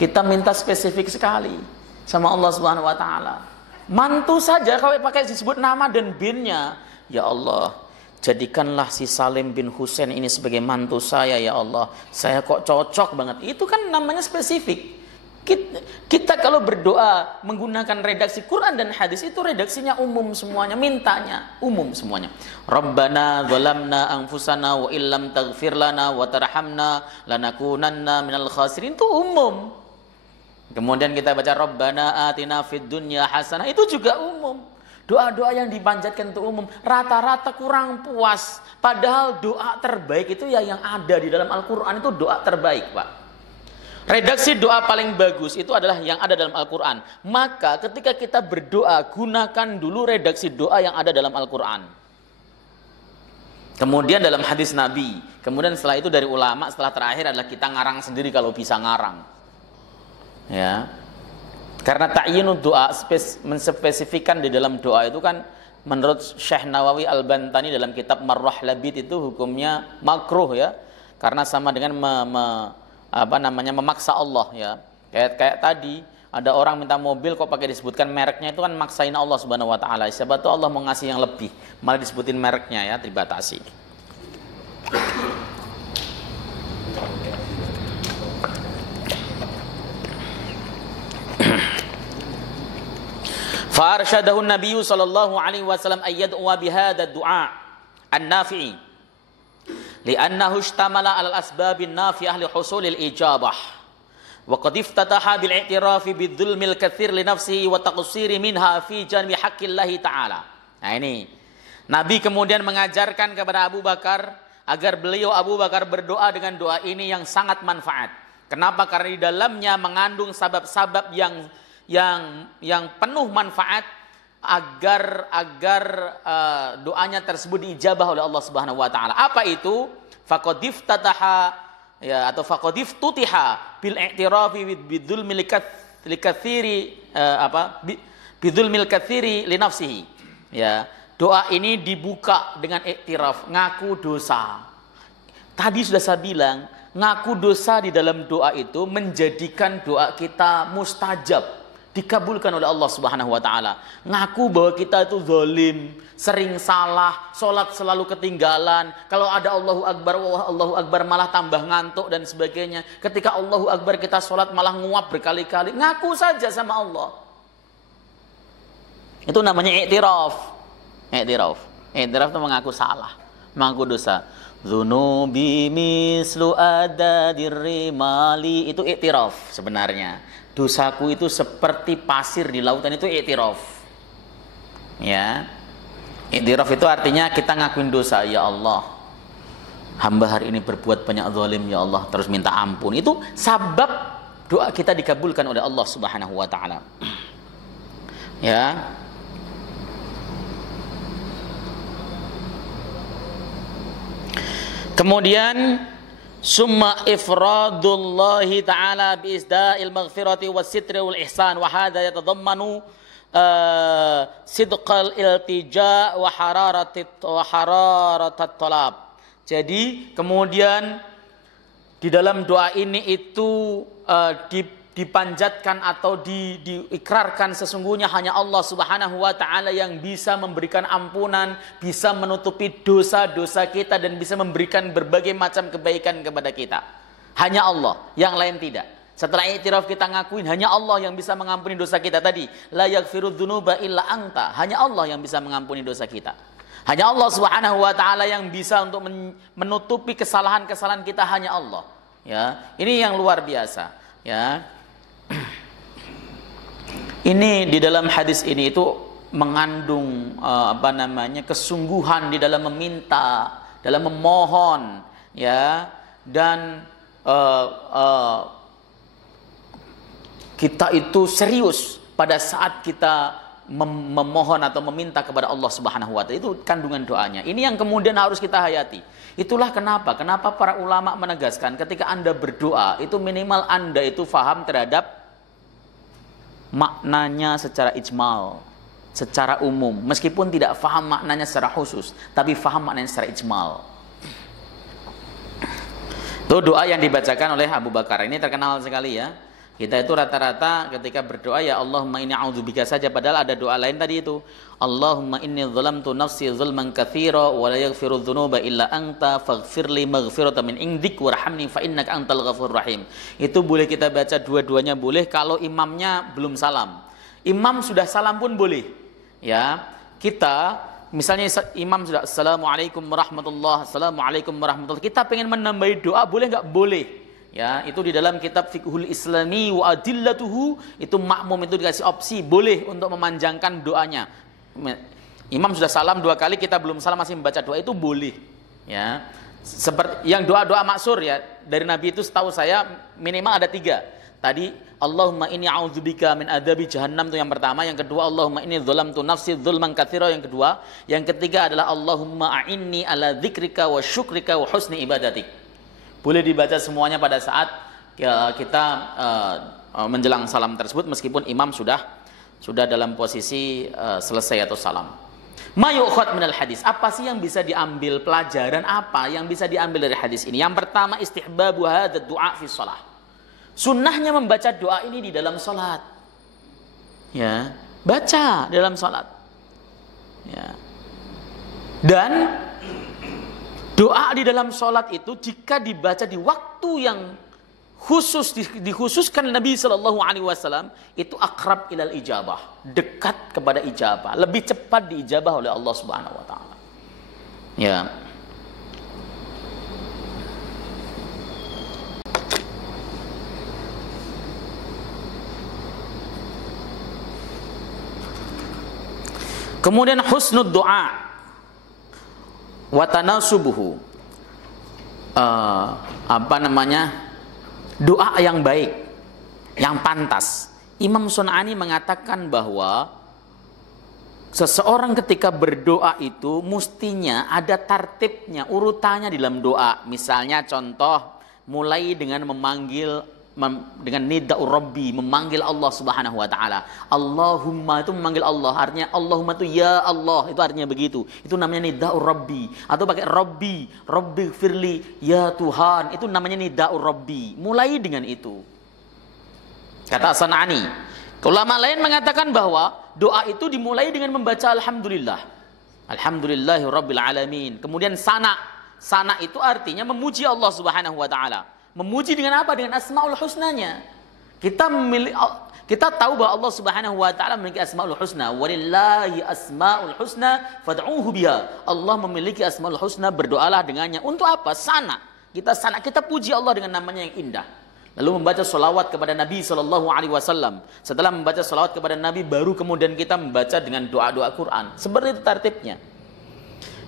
kita minta spesifik sekali sama Allah Subhanahu wa taala. Mantu saja kalau pakai disebut nama dan binnya, ya Allah jadikanlah si Salim bin Husain ini sebagai mantu saya, ya Allah. Saya kok cocok banget. Itu kan namanya spesifik. Kita kalau berdoa menggunakan redaksi Quran dan hadis itu redaksinya umum semuanya, mintanya umum semuanya. Rabbana zalamna anfusana wa illam taghfir lana wa tarhamna lanakunanna minal khasirin, itu umum. Kemudian kita baca Rabbana atina fid dunya hasanah, itu juga umum. Doa-doa yang dipanjatkan itu umum, rata-rata kurang puas. Padahal doa terbaik itu ya yang ada di dalam Al-Quran, itu doa terbaik, Pak. Redaksi doa paling bagus itu adalah yang ada dalam Al-Quran. Maka ketika kita berdoa, gunakan dulu redaksi doa yang ada dalam Al-Quran. Kemudian dalam hadis Nabi. Kemudian setelah itu dari ulama, setelah terakhir adalah kita ngarang sendiri kalau bisa ngarang. Ya. Karena ta'yinu doa, menspesifikan di dalam doa itu kan menurut Syekh Nawawi Al-Bantani dalam kitab Marrah Labid itu hukumnya makruh, ya. Karena sama dengan memaksa Allah, ya. Kayak tadi ada orang minta mobil kok pakai disebutkan mereknya, itu kan maksain Allah Subhanahu wa taala. Siapa tahu Allah mau ngasih yang lebih, malah disebutin mereknya, ya, dibatasi. Farshadahu Nabi sallallahu alaihi wasallam ayyad'a bihadha du'a an-nafi'i li'annahu ishtamala 'ala al-asbabin nafi'ah li husulil ijabah wa qad iftataha bil i'tirafi bidzulmil katsir li nafsihi wa taqsiri minha fi janbi haqqillahi ta'ala. Nah, ini Nabi kemudian mengajarkan kepada Abu Bakar agar beliau Abu Bakar berdoa dengan doa ini yang sangat manfaat. Kenapa? Karena di dalamnya mengandung sabab-sabab yang penuh manfaat agar doanya tersebut diijabah oleh Allah Subhanahu wa taala. Apa itu? Faqadif tataha, ya, atau faqadif tutiha bil i'tirafi bidzulmil katsiri bidzulmil katsiri li nafsihi. Ya, doa ini dibuka dengan i'tiraf, ngaku dosa. Tadi sudah saya bilang, ngaku dosa di dalam doa itu menjadikan doa kita mustajab, dikabulkan oleh Allah Subhanahu wa taala. Ngaku bahwa kita itu zalim, sering salah, sholat selalu ketinggalan. Kalau ada Allahu Akbar malah tambah ngantuk dan sebagainya. Ketika Allahu Akbar kita sholat malah nguap berkali-kali. Ngaku saja sama Allah. Itu namanya i'tiraf. I'tiraf itu mengaku salah, mengaku dosa. Dzunubi mislu adadir rimali, itu i'tiraf sebenarnya. Dosaku itu seperti pasir di lautan, itu i'tiraf. Ya. I'tiraf itu artinya kita ngakuin dosa. Ya Allah, hamba hari ini berbuat banyak zalim ya Allah, terus minta ampun. Itu sabab doa kita dikabulkan oleh Allah Subhanahu wa taala. Ya. Kemudian summa ifradullahi ta'ala bi isda'il maghfirati was sitri wal ihsan wa hadha yatadammanu sidqal iltija wa hararatat talab. Jadi kemudian di dalam doa ini itu dipanjatkan atau diikrarkan sesungguhnya hanya Allah Subhanahu wa taala yang bisa memberikan ampunan, bisa menutupi dosa-dosa kita dan bisa memberikan berbagai macam kebaikan kepada kita. Hanya Allah, yang lain tidak. Setelah i'tiraf kita ngakuin hanya Allah yang bisa mengampuni dosa kita tadi. La yaghfiru dzunuba illa anta. Hanya Allah yang bisa mengampuni dosa kita. Hanya Allah Subhanahu wa taala yang bisa untuk menutupi kesalahan-kesalahan kita, hanya Allah. Ya, ini yang luar biasa, ya. Ini di dalam hadis ini itu mengandung kesungguhan di dalam meminta, dalam memohon, ya, dan kita itu serius pada saat kita memohon atau meminta kepada Allah Subhanahu wa taala. Itu kandungan doanya. Ini yang kemudian harus kita hayati. Itulah kenapa para ulama menegaskan ketika Anda berdoa itu minimal Anda itu faham terhadap maknanya secara ijmal, secara umum, meskipun tidak faham maknanya secara khusus, tapi faham maknanya secara ijmal. Itu doa yang dibacakan oleh Abu Bakar, ini terkenal sekali ya. Kita itu rata-rata ketika berdoa ya Allahumma inni a'udzubika saja, padahal ada doa lain tadi itu. Allahumma inni dzalamtu nafsi dzulman katsira wa la yaghfiru dzunuba illa anta faghfirli maghfiratan min indik warhamni fa innaka antal ghafurur rahim. Itu boleh kita baca dua-duanya boleh kalau imamnya belum salam. Imam sudah salam pun boleh. Ya, kita misalnya imam sudah assalamualaikum warahmatullahi wabarakatuh. Kita pengen menambahi doa boleh enggak? Boleh. Ya, itu di dalam kitab Fiqhul Islami wa Adillatuhu, itu makmum itu dikasih opsi boleh untuk memanjangkan doanya. Imam sudah salam 2 kali, kita belum salam masih membaca doa, itu boleh. Ya. Seperti yang doa-doa maksur ya dari Nabi itu setahu saya minimal ada 3. Tadi Allahumma inni a'udzubika min adzabi jahannam itu yang pertama, yang kedua Allahumma inni dzalamtu nafsi dzulman katsira yang kedua, yang ketiga adalah Allahumma a'inni ala dzikrika wa syukrika wa husni ibadatik. Boleh dibaca semuanya pada saat kita menjelang salam tersebut meskipun imam sudah dalam posisi selesai atau salam. Ma yu'khad minal hadis. Apa sih yang bisa diambil pelajaran, apa yang bisa diambil dari hadis ini? Yang pertama istihbabu hadzal du'a fi shalah. Sunnahnya membaca doa ini di dalam salat. Ya, baca dalam salat. Ya. Dan doa di dalam sholat itu jika dibaca di waktu yang khusus dikhususkan Nabi Shallallahu Alaihi Wasallam itu akrab ilal ijabah, dekat kepada ijabah, lebih cepat diijabah oleh Allah Subhanahu Wa Taala. Ya. Kemudian husnud doa watanasubuhu, doa yang baik, yang pantas. Imam Sun'ani mengatakan bahwa seseorang ketika berdoa itu mestinya ada tartibnya, urutannya di dalam doa. Misalnya contoh, mulai dengan dengan nida'ur rabbi, memanggil Allah Subhanahu wa taala. Allahumma itu memanggil Allah, artinya Allahumma itu ya Allah, itu artinya begitu. Itu namanya nida'ur rabbi. Atau pakai rabbi firli, ya Tuhan, itu namanya nida'ur rabbi. Mulai dengan itu. Kata Sanani. Ulama lain mengatakan bahwa doa itu dimulai dengan membaca alhamdulillah. Alhamdulillahirabbil alamin. Kemudian sana itu artinya memuji Allah Subhanahu wa taala. Memuji dengan apa? Dengan asmaul husnanya. Kita tahu bahwa Allah Subhanahu wa taala memiliki asmaul husna. Walillahi asmaul husna fad'uuhu biha. Allah memiliki asmaul husna, berdoalah dengannya. Untuk apa? Kita puji Allah dengan namanya yang indah. Lalu membaca salawat kepada Nabi sallallahu alaihi wasallam. Setelah membaca salawat kepada Nabi baru kemudian kita membaca dengan doa-doa Quran. Seperti itu tartibnya.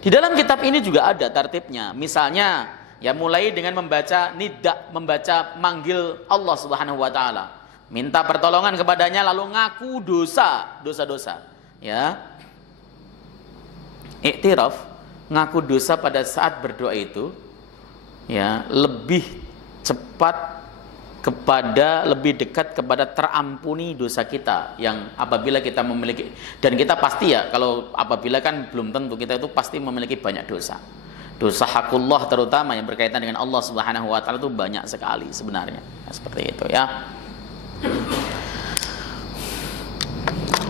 Di dalam kitab ini juga ada tertibnya. Misalnya, ya mulai dengan membaca nida, membaca manggil Allah Subhanahu wa taala. Minta pertolongan kepadanya lalu ngaku dosa-dosa. Ya. Iktiraf, ngaku dosa pada saat berdoa itu ya lebih cepat lebih dekat kepada terampuni dosa kita yang apabila kita memiliki, dan kita pasti ya kalau apabila kan belum tentu, kita itu pasti memiliki banyak dosa hakullah terutama yang berkaitan dengan Allah Subhanahu wa taala itu banyak sekali sebenarnya. Seperti itu ya.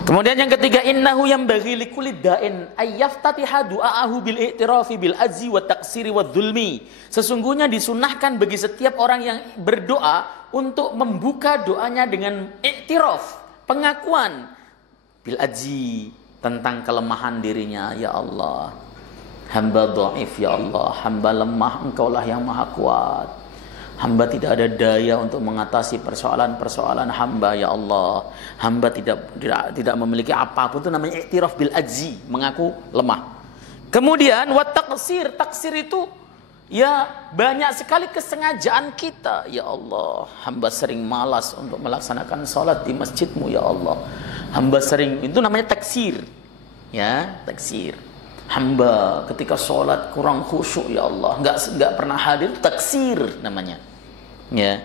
Kemudian yang ketiga, innahu yambaghi likulli da'in ayyaftatiha du'aahu bil i'tirafi bil azzi wa taqsiri wa dzulmi. Sesungguhnya disunahkan bagi setiap orang yang berdoa untuk membuka doanya dengan i'tiraf, pengakuan bil azzi, tentang kelemahan dirinya. Ya Allah, hamba dhaif, ya Allah, hamba lemah, Engkaulah yang maha kuat. Hamba tidak ada daya untuk mengatasi persoalan-persoalan hamba, ya Allah. Hamba tidak memiliki apapun. Itu namanya i'tiraf bil ajzi, mengaku lemah. Kemudian wat taksir itu ya banyak sekali kesengajaan kita. Ya Allah, hamba sering malas untuk melaksanakan salat di masjidmu, ya Allah. Hamba sering, itu namanya taksir. Ya, taksir. Hamba ketika sholat kurang khusyuk, ya Allah, nggak pernah hadir, taksir namanya. Ya,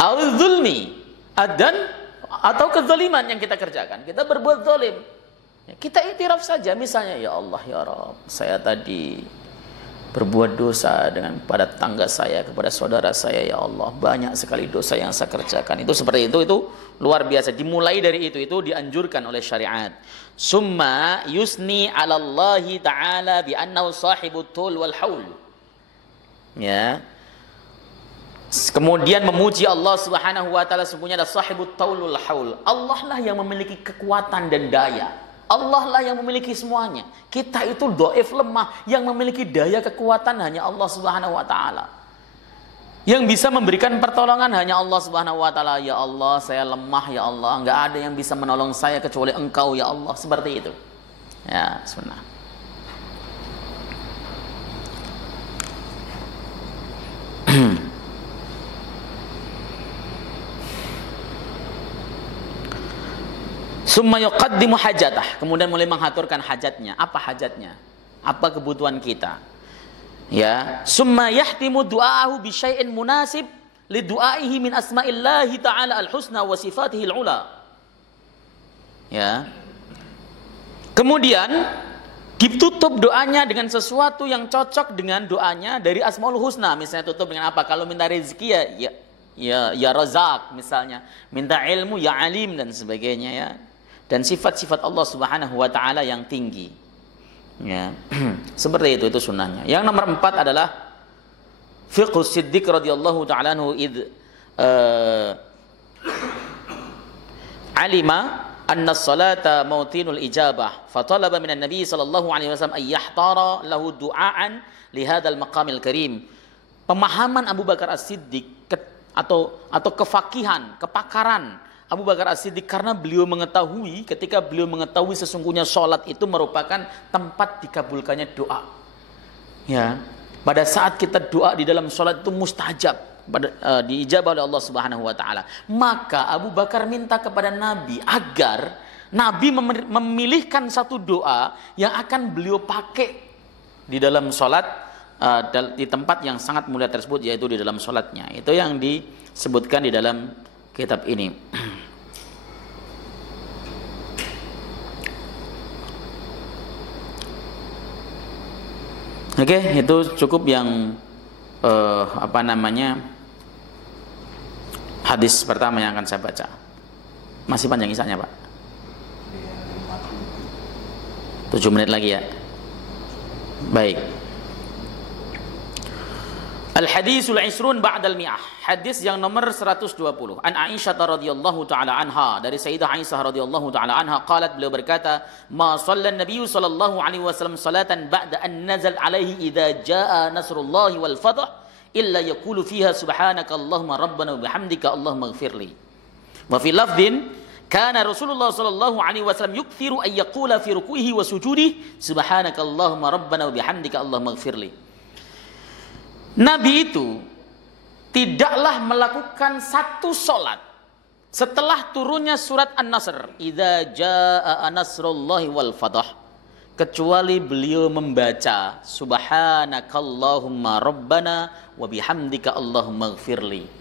al-zulmi atau kezaliman yang kita kerjakan, kita berbuat zalim. Ya, kita iktiraf saja, misalnya, ya Allah, ya Rabb, saya tadi berbuat dosa pada tetangga saya, kepada saudara saya, ya Allah, banyak sekali dosa yang saya kerjakan. Itu seperti itu luar biasa. Dimulai dari itu dianjurkan oleh syariat. Summa yusni 'ala Allah ta'ala bi annahu sahibut tul wal haul. Ya. Kemudian memuji Allah Subhanahu wa taala, sesungguhnya ada sahibut tul wal haul. Allah lah yang memiliki kekuatan dan daya. Allah lah yang memiliki semuanya. Kita itu dhaif, lemah, yang memiliki daya kekuatan hanya Allah Subhanahu wa taala. Yang bisa memberikan pertolongan hanya Allah Subhanahu wa taala. Ya Allah, saya lemah, ya Allah, enggak ada yang bisa menolong saya kecuali Engkau, ya Allah. Seperti itu. Ya, sunnah. Summa yuqaddimu hajatah, kemudian mulai menghaturkan hajatnya. Apa hajatnya? Apa kebutuhan kita? Ya, summa yahtimu du'aahu bi syai'in munasib li du'aihi min asma'illahi ta'ala al-husna wa sifatihi al-ula. Ya. Kemudian ditutup doanya dengan sesuatu yang cocok dengan doanya dari Asmaul Husna. Misalnya tutup dengan apa? Kalau minta rezeki ya Razak misalnya, minta ilmu ya Alim dan sebagainya ya. Dan sifat-sifat Allah Subhanahu wa taala yang tinggi. Ya. Seperti itu sunnahnya. Yang nomor 4 adalah fiqhus Siddiq radhiyallahu taala anhu alima anna as-salata mautinul ijabah fa talaba minan nabi sallallahu alaihi wasallam ay yahtara lahu du'aan li hadzal maqamil karim. Pemahaman Abu Bakar As-Siddiq atau kefakihan, kepakaran Abu Bakar As-Siddiq, karena beliau mengetahui, ketika beliau mengetahui sesungguhnya sholat itu merupakan tempat dikabulkannya doa. Ya, pada saat kita doa di dalam sholat itu mustajab, diijabah oleh Allah Subhanahu wa taala. Maka Abu Bakar minta kepada Nabi agar Nabi memilihkan satu doa yang akan beliau pakai di dalam sholat, di tempat yang sangat mulia tersebut, yaitu di dalam sholatnya. Itu yang disebutkan di dalam kitab ini. Oke, itu cukup yang hadis pertama yang akan saya baca. Masih panjang isanya, Pak? 7 menit lagi ya. Baik. Al-hadisul isrun ba'dal mi'ah. Hadis yang nomor 120. An Aisyah radhiyallahu taala anha, dari Sayyidah Aisyah radhiyallahu taala anha qalat, beliau berkata, "Ma shallan nabiyyu sallallahu alaihi wasallam salatan ba'da an nazal alaihi idza jaa nasrullahi wal fath illa yaqulu fiha subhanaka allahumma rabbana wa bihamdika allahumma ighfirli." Wa fi lafdhin Kana Rasulullah sallallahu alaihi wasallam yukthiru ay yaqula fi ruku'ihi wa sujudihi subhanakallahumma rabbana wa bihamdika allahumma ighfirli. Nabi itu tidaklah melakukan satu salat setelah turunnya surat An-Nasr, idza jaa nasrullahi wal fath, kecuali beliau membaca subhanakallahumma rabbana wa bihamdika allahumma ighfirli.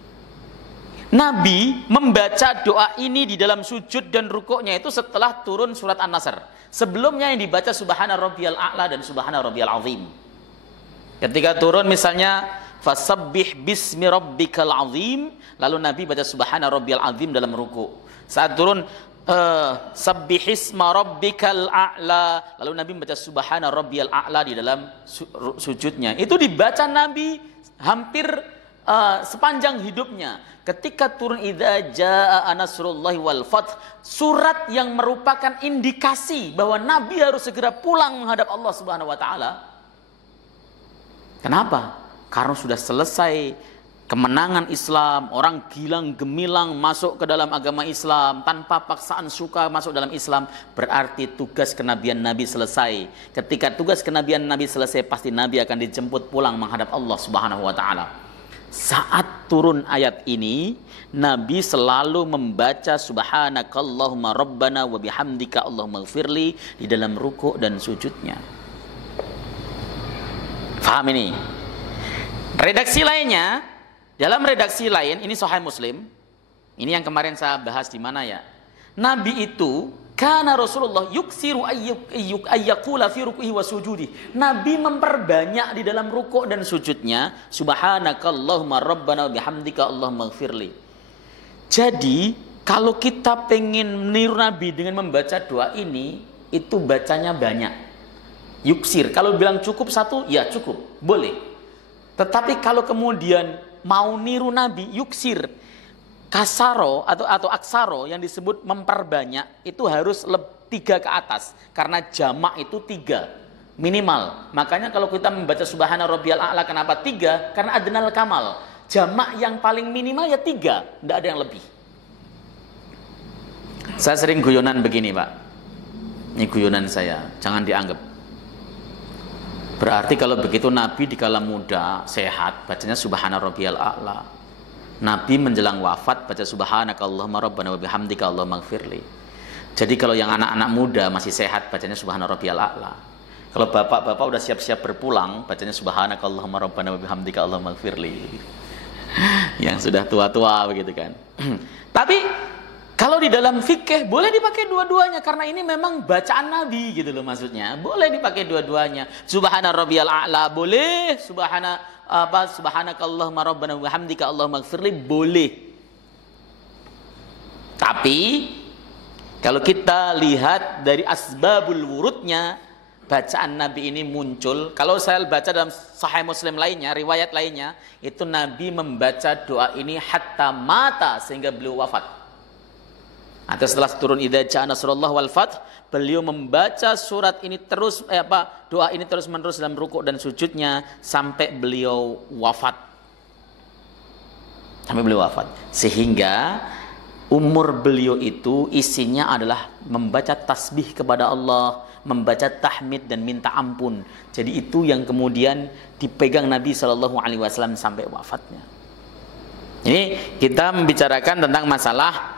Nabi membaca doa ini di dalam sujud dan rukuknya itu setelah turun surat An-Nasr. Sebelumnya yang dibaca subhana rabbiyal a'la dan subhana rabbiyal azim. Ketika turun misalnya fasabbih bismi rabbikal azim, lalu Nabi baca subhana rabbiyal azim dalam ruku'. Saat turun sabbihisma rabbikal a'la, lalu Nabi membaca subhana rabbiyal a'la di dalam sujudnya. Itu dibaca Nabi hampir sepanjang hidupnya. Ketika turun idza jaa nasrullahi wal fath, surat yang merupakan indikasi bahwa Nabi harus segera pulang menghadap Allah Subhanahu wa taala. Kenapa? Karena sudah selesai kemenangan Islam, orang gilang gemilang masuk ke dalam agama Islam tanpa paksaan suka masuk dalam Islam, berarti tugas kenabian Nabi selesai. Ketika tugas kenabian Nabi selesai, pasti Nabi akan dijemput pulang menghadap Allah Subhanahu wa taala. Saat turun ayat ini, Nabi selalu membaca subhanakallahumma rabbana wa bihamdika allahumma ighfirli di dalam rukuk dan sujudnya. Faham ini? Redaksi lainnya, dalam redaksi lain, ini Sahih Muslim. Ini yang kemarin saya bahas di mana ya? Nabi itu kana Rasulullah yuksiru ayyaqula fi ruku'ihi wa sujudi. Nabi memperbanyak di dalam rukuk dan sujudnya subhanakallahumma rabbana wa bihamdika allahumma ighfirli. Jadi kalau kita pengen meniru Nabi dengan membaca doa ini, itu bacanya banyak. Yuksir, kalau bilang cukup satu, ya cukup, boleh. Tetapi kalau kemudian mau niru Nabi, yuksir, kasaro atau aksaro yang disebut memperbanyak, itu harus 3 ke atas. Karena jamak itu 3 minimal. Makanya kalau kita membaca subhana rabbiyal a'la, kenapa 3? Karena adnal kamal. Jamak yang paling minimal ya 3, tidak ada yang lebih. Saya sering guyonan begini Pak. Ini guyonan saya, jangan dianggap. Berarti kalau begitu Nabi dikala muda, sehat, bacanya subhana rabbiyal a'la. Nabi menjelang wafat baca subhanakallahumma rabbana wa bihamdika allahumma ighfirli. Jadi kalau yang anak-anak muda masih sehat bacanya subhana rabbiyal a'la. Kalau bapak-bapak udah siap-siap berpulang bacanya subhanakallahumma rabbana wa bihamdika allahumma ighfirli. Yang sudah tua-tua begitu kan. Tapi kalau di dalam fikih boleh dipakai dua-duanya karena ini memang bacaan Nabi gitu loh maksudnya. Boleh dipakai dua-duanya. Subhana rabbiyal a'la boleh, subhanakallahumma rabbana wa bihamdika allahumma ighfirli boleh. Tapi kalau kita lihat dari asbabul wurudnya, bacaan Nabi ini muncul. Kalau saya baca dalam Sahih Muslim lainnya, riwayat lainnya, itu Nabi membaca doa ini hatta mata sehingga beliau wafat. Atau setelah turun idza jaa nasrullah wal fath, beliau membaca surat ini terus doa ini terus menerus dalam rukuk dan sujudnya sampai beliau wafat. Sampai beliau wafat. Sehingga umur beliau itu isinya adalah membaca tasbih kepada Allah, membaca tahmid dan minta ampun. Jadi itu yang kemudian dipegang Nabi sallallahu alaihi wasallam sampai wafatnya. Ini kita membicarakan tentang masalah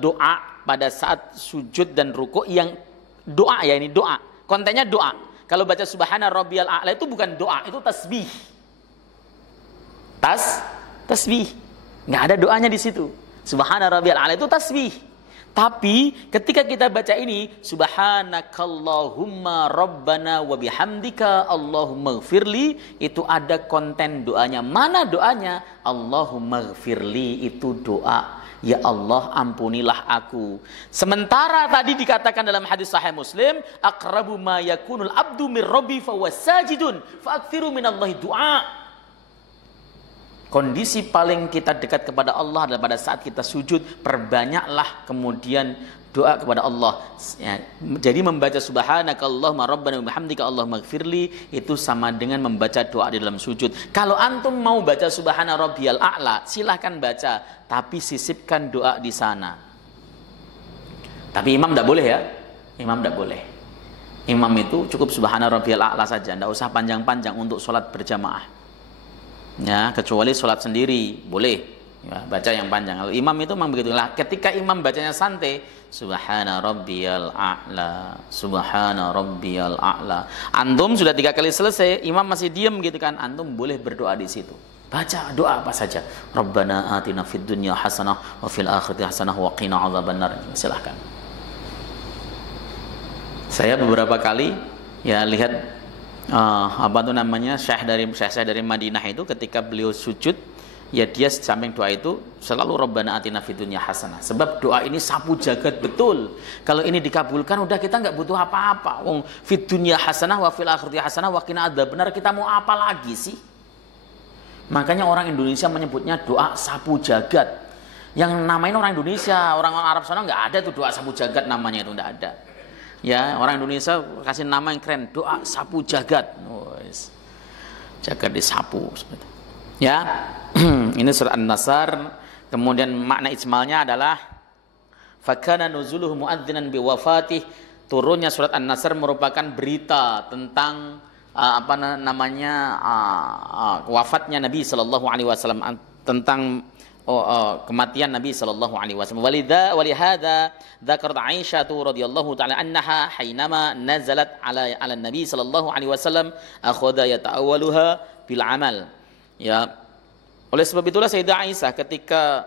doa pada saat sujud dan rukuk yang doa ya, ini doa. Kontennya doa. Kalau baca subhana rabbiyal a'la itu bukan doa, itu tasbih. Tasbih. Enggak ada doanya di situ. Subhana rabbiyal a'la itu tasbih. Tapi ketika kita baca ini subhanakallahumma rabbana wa bihamdika allahumma ighfirli, itu ada konten doanya. Mana doanya? Allahumma ighfirli itu doa. Ya Allah ampunilah aku. Sementara tadi dikatakan dalam hadis Sahih Muslim, aqrabu ma yakunul abdu mir rabbi fa huwa sajidun fa akthiru minallahi du'a. Kondisi paling kita dekat kepada Allah adalah pada saat kita sujud, perbanyaklah kemudian doa kepada Allah. Ya, jadi membaca subhanakallahumma rabbana wa bihamdika allahumma ighfirli itu sama dengan membaca doa di dalam sujud. Kalau antum mau baca subhana rabbiyal a'la, silahkan baca, tapi sisipkan doa di sana. Tapi imam tidak boleh ya. Imam tidak boleh. Imam itu cukup subhana rabbiyal a'la saja, tidak usah panjang-panjang untuk sholat berjamaah. Ya, kecuali sholat sendiri boleh ya, baca yang panjang. Kalau imam itu memang begitulah. Ketika imam bacanya santai, subhana rabbiyal a'la, subhana rabbiyal a'la. Antum sudah 3 kali selesai, imam masih diam gitu kan, antum boleh berdoa di situ. Baca doa apa saja. Rabbana atina fid dunya hasanah wa fil akhirati hasanah wa qina adzabannar. Silahkan. Saya beberapa kali ya lihat syekh dari Madinah itu ketika beliau sujud ya dia samping doa itu selalu Rabbana atina fid dunya hasanah, sebab doa ini sapu jagat betul. Kalau ini dikabulkan udah kita nggak butuh apa-apa. Wong fid dunya hasanah wa fil akhirati hasanah wa qina adzabannar, kita mau apa lagi sih? Makanya orang Indonesia menyebutnya doa sapu jagat. Yang namain orang Indonesia, orang Arab sana nggak ada tuh doa sapu jagat, namanya itu nggak ada. Ya, orang Indonesia kasih nama yang keren, doa sapu jagat. Jagat disapu. Ya, ini surat An-Nasr. Kemudian makna ijmalnya adalah fakana nuzuluhu muadzinan biwafatih. Turunnya surat An-Nasr merupakan berita tentang wafatnya Nabi sallallahu alaihi wasallam, tentang kematian Nabi sallallahu alaihi wasallam. Walihada dzakarat Aisyah radhiyallahu taala annaha hainama nazalat ala Nabi sallallahu alaihi wasallam akhadha yata'awwaluha bil amal. Ya. Oleh sebab itulah Sayyidah Aisyah ketika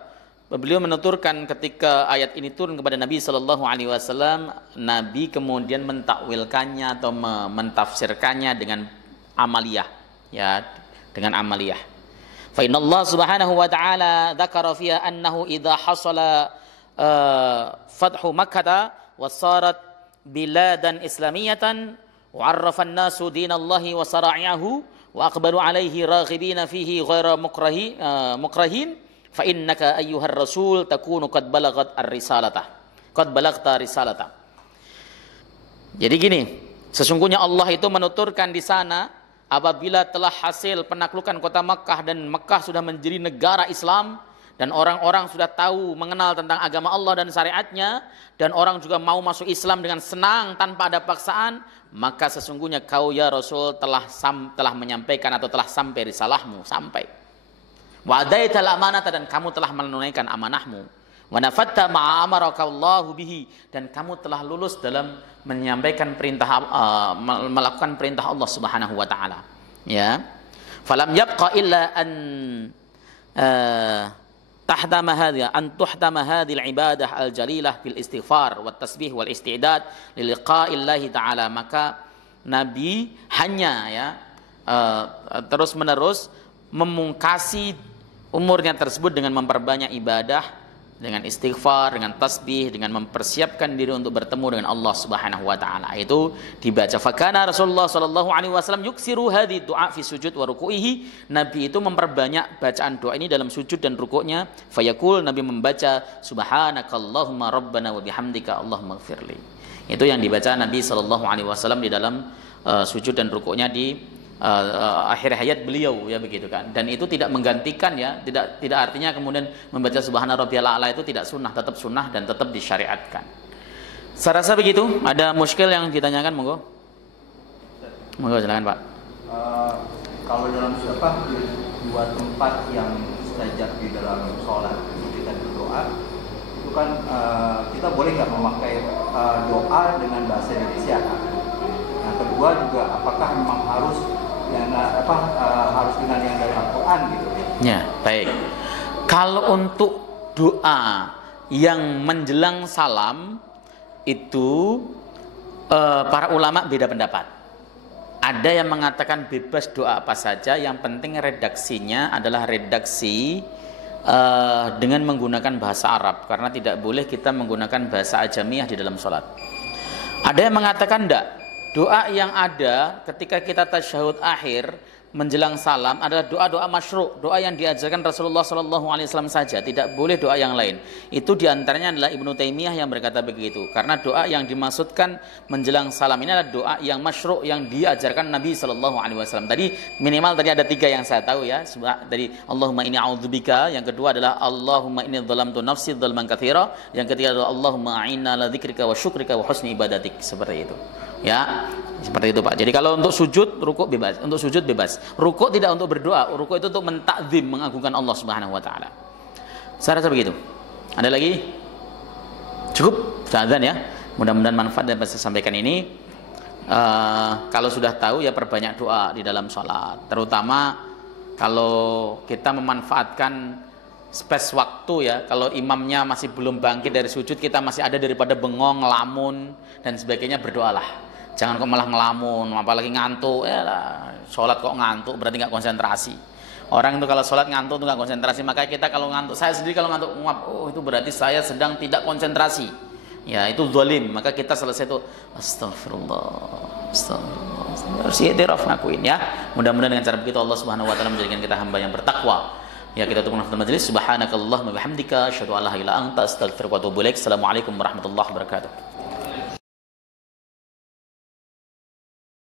beliau menuturkan ketika ayat ini turun kepada Nabi sallallahu alaihi wasallam, Nabi kemudian mentakwilkannya atau mentafsirkannya dengan amaliyah, ya, dengan amaliyah. Fa inna Allah subhanahu wa ta'ala dzakara fiha annahu idza hasala fathu Makkah wa sarat biladan islamiyatan wa 'arrafa an-nasu dinallahi wa sara'iahu wa aqbalu 'alaihi raghibina fihi ghaira mukrahin fa innaka ayyuhar rasul takunu qad balagta risalata. Jadi gini, sesungguhnya Allah itu menuturkan di sana apabila telah hasil penaklukan kota Makkah dan Makkah sudah menjadi negara Islam dan orang-orang sudah tahu mengenal tentang agama Allah dan syariatnya dan orang juga mau masuk Islam dengan senang tanpa ada paksaan, maka sesungguhnya kau ya Rasul telah menyampaikan atau telah sampai risalahmu, sampai. Wa adaital amanata, dan kamu telah menunaikan amanahmu. Wa nafatta ma amarakallahu bihi, dan kamu telah lulus dalam menyampaikan perintah, melakukan perintah Allah Subhanahu wa taala. Ya. Falam yabqa illa an tuhdama hadhil ibadah al-jalilah bil istighfar wat tasbih wal istidad li liqa'illahi taala. Maka Nabi hanya terus-menerus memungkasi umurnya tersebut dengan memperbanyak ibadah, dengan istighfar, dengan tasbih, dengan mempersiapkan diri untuk bertemu dengan Allah Subhanahu wa taala. Itu dibaca. Fakana Rasulullah sallallahu alaihi wasallam yuksiru hadhi du'a fi sujud wa ruku'ihi. Nabi itu memperbanyak bacaan doa ini dalam sujud dan rukuknya. Fayaqul, Nabi membaca subhanakallahumma rabbana wa bihamdika allahumma ighfirli. Itu yang dibaca Nabi sallallahu alaihi wasallam di dalam sujud dan rukuknya di akhir hayat beliau, ya begitu kan. Dan itu tidak menggantikan, ya, tidak artinya kemudian membaca subhana rabbiyal a'la itu tidak sunnah, tetap sunnah dan tetap disyariatkan. Saya rasa begitu. Ada muskil yang ditanyakan, monggo silakan Pak. Kalau dalam dua tempat yang mustajab di dalam sholat kita berdoa, itu kan kita boleh nggak memakai doa dengan bahasa Indonesia? Nah, kedua juga apakah memang harus harus dengan yang dari Al-Quran gitu ya? Baik. Kalau untuk doa yang menjelang salam itu para ulama beda pendapat. Ada yang mengatakan bebas doa apa saja, yang penting redaksinya adalah redaksi dengan menggunakan bahasa Arab, karena tidak boleh kita menggunakan bahasa ajamiyah di dalam sholat. Ada yang mengatakan enggak, doa yang ada ketika kita tasyahud akhir menjelang salam adalah doa-doa masyru', doa yang diajarkan Rasulullah SAW saja, tidak boleh doa yang lain. Itu diantaranya adalah Ibnu Taimiyah yang berkata begitu, karena doa yang dimaksudkan menjelang salam ini adalah doa yang masyru', yang diajarkan Nabi SAW. Tadi minimal tadi ada 3 yang saya tahu ya. Dari Allahumma inni a'udzubika, yang kedua adalah Allahumma inni dzalamtu nafsi dzalman katsira, yang ketiga adalah Allahumma a'inna ala dzikrika wa syukrika wa husni ibadatik, seperti itu. Ya, seperti itu Pak. Jadi kalau untuk sujud, rukuk bebas. Untuk sujud bebas. Rukuk tidak untuk berdoa. Rukuk itu untuk mentakzim, mengagungkan Allah Subhanahu wa taala. Saya rasa begitu. Ada lagi? Cukup? Sudah azan ya. Mudah-mudahan manfaat yang saya sampaikan ini. Kalau sudah tahu ya perbanyak doa di dalam sholat. Terutama kalau kita memanfaatkan space waktu ya. Kalau imamnya masih belum bangkit dari sujud, kita masih ada daripada bengong, ngelamun dan sebagainya, berdoalah. Jangan kok malah ngelamun, apalagi ngantuk. Sholat kok ngantuk, berarti nggak konsentrasi. Orang itu kalau sholat ngantuk itu nggak konsentrasi. Makanya kita kalau ngantuk, saya sendiri kalau ngantuk, itu berarti saya sedang tidak konsentrasi. Ya, itu zalim. Maka kita selesai itu astagfirullah, astagfirullah. Harus i'tiraf, ngakuin ya. Mudah-mudahan dengan cara begitu Allah Subhanahu wa taala menjadikan kita hamba yang bertakwa. Ya, kita tutup nafas majelis. Subhanakallahumma wa bihamdika asyhadu an la ilaha illa anta astaghfiruka wa atubu ilaik. Assalamualaikum warahmatullahi wabarakatuh.